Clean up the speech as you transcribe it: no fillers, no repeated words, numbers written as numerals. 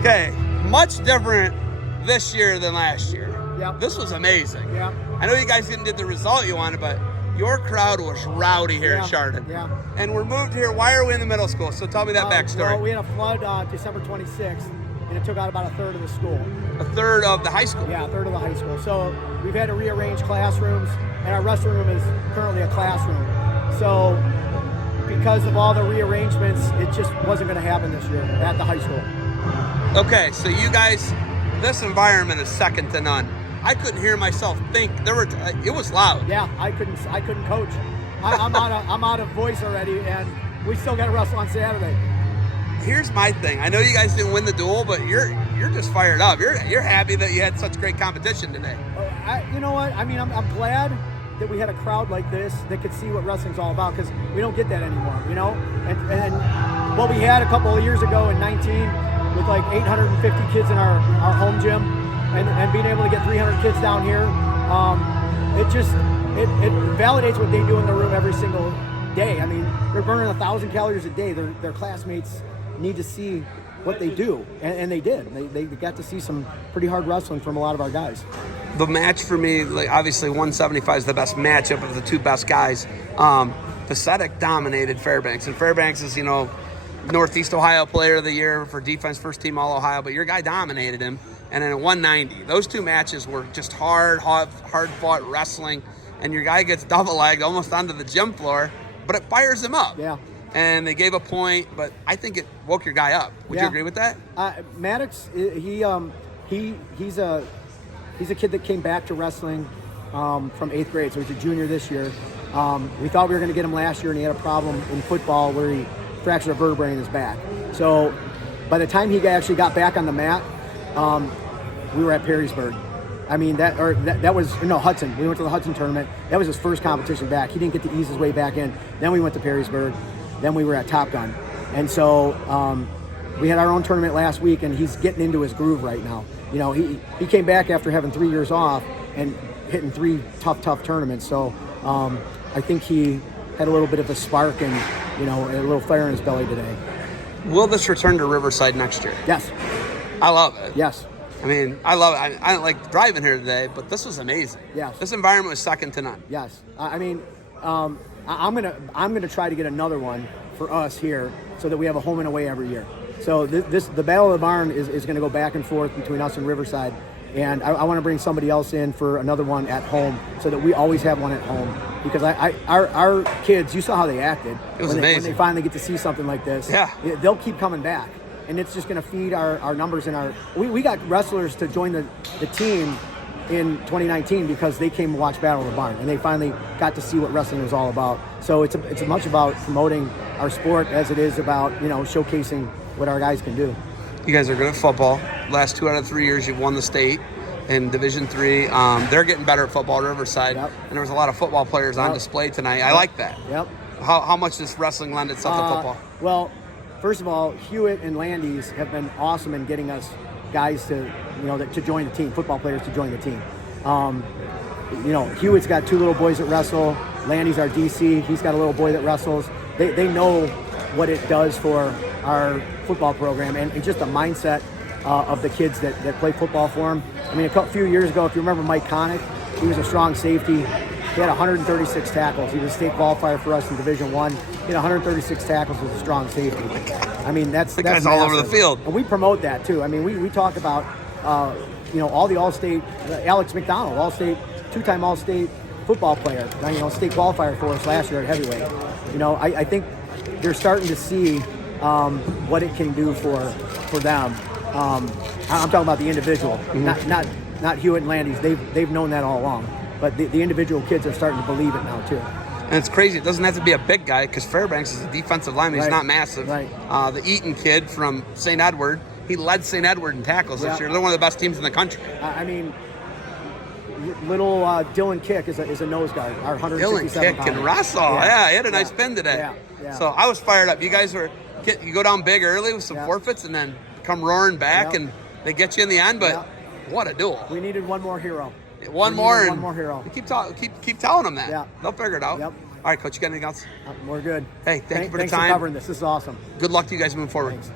Okay, much different this year than last year. Yep. This was amazing. Yeah. I know you guys didn't get the result you wanted, but your crowd was rowdy here at Chardon. Yeah. And we're moved here. Why are we in the middle school? So tell me that backstory. Well, we had a flood December 26th, and it took out about a third of the school. A third of the high school? Yeah, a third of the high school. So we've had to rearrange classrooms, and our wrestling room is currently a classroom. So because of all the rearrangements, it just wasn't going to happen this year at the high school. Okay, so you guys, this environment is second to none. I couldn't hear myself think. It was loud. Yeah, I couldn't coach. I'm out of voice already, and we still got to wrestle on Saturday. Here's my thing. I know you guys didn't win the duel, but you're just fired up. You're happy that you had such great competition today. You know what? I mean, I'm glad that we had a crowd like this that could see what wrestling's all about, because we don't get that anymore, you know? And what we had a couple of years ago in 19 with like 850 kids in our home gym, and being able to get 300 kids down here, it validates what they do in the room every single day. I mean, they're burning 1,000 calories a day. Their classmates need to see what they do, and they did. They got to see some pretty hard wrestling from a lot of our guys. The match for me, like obviously 175 is the best matchup of the two best guys. Pathetic dominated Fairbanks, and Fairbanks is, Northeast Ohio Player of the Year for defense, first team All Ohio, but your guy dominated him. And then at 190, those two matches were just hard fought wrestling, and your guy gets double legged almost onto the gym floor, but it fires him up. Yeah. And they gave a point, but I think it woke your guy up. Would you agree with that? Maddox, he's a kid that came back to wrestling from 8th grade, so he's a junior this year. We thought we were going to get him last year, and he had a problem in football where he fractured a vertebrae in his back. So by the time he actually got back on the mat, we were at Perrysburg. I mean, Hudson. We went to the Hudson tournament. That was his first competition back. He didn't get to ease his way back in. Then we went to Perrysburg. Then we were at Top Gun. And so we had our own tournament last week, and he's getting into his groove right now. He came back after having 3 years off and hitting 3 tough tournaments. So I think he had a little bit of a spark and, a little fire in his belly today. Will this return to Riverside next year? Yes. I love it. Yes. I mean, I love it. I don't like driving here today, but this was amazing. Yes. This environment was second to none. Yes. I mean, I'm gonna try to get another one for us here so that we have a home and away every year. So the Battle of the Barn is going to go back and forth between us and Riverside, and I want to bring somebody else in for another one at home so that we always have one at home. Because our kids, you saw how they acted. It was amazing. When they finally get to see something like this. Yeah. They'll keep coming back. And it's just going to feed our numbers and we got wrestlers to join the team in 2019 because they came to watch Battle of the Barn, and they finally got to see what wrestling was all about. So it's as much about promoting our sport as it is about, showcasing what our guys can do. You guys are good at football. Last 2 out of 3 years, you've won the state in Division III. They're getting better at football at Riverside. Yep. And there was a lot of football players on display tonight. I like that. Yep. How much does wrestling lend itself to football? Well, first of all, Hewitt and Landy's have been awesome in getting us guys to join the team, football players to join the team. Hewitt's got 2 little boys that wrestle. Landy's our DC. He's got a little boy that wrestles. They know what it does for our football program and just the mindset of the kids that play football for him. I mean, a few years ago, if you remember Mike Connick, he was a strong safety. He had 136 tackles. He was a state qualifier for us in Division I. He had 136 tackles as a strong safety. I mean, that's guy's all over the field. And we promote that too. I mean, we talk about all the All-State, Alex McDonald, All-State, 2-time All-State football player. State qualifier for us last year at heavyweight. I think they're starting to see what it can do for them. I'm talking about the individual, not Hewitt and Landy's. They've known that all along. But the individual kids are starting to believe it now, too. And it's crazy. It doesn't have to be a big guy because Fairbanks is a defensive lineman. He's not massive. Right. The Eaton kid from St. Edward, he led St. Edward in tackles this year. They're one of the best teams in the country. I mean, little Dylan Kick is a nose guard. Our 157 Dylan Kick can wrestle. Yeah, he had a nice spin today. Yeah. So I was fired up. You guys you go down big early with some forfeits and then come roaring back and they get you in the end. But what a duel. We needed one more hero. One more hero. Keep telling them that. Yeah. They'll figure it out. Yep. All right, Coach, you got anything else? We're good. Hey, thank you for the time. Thanks for covering this. This is awesome. Good luck to you guys moving forward. Thanks.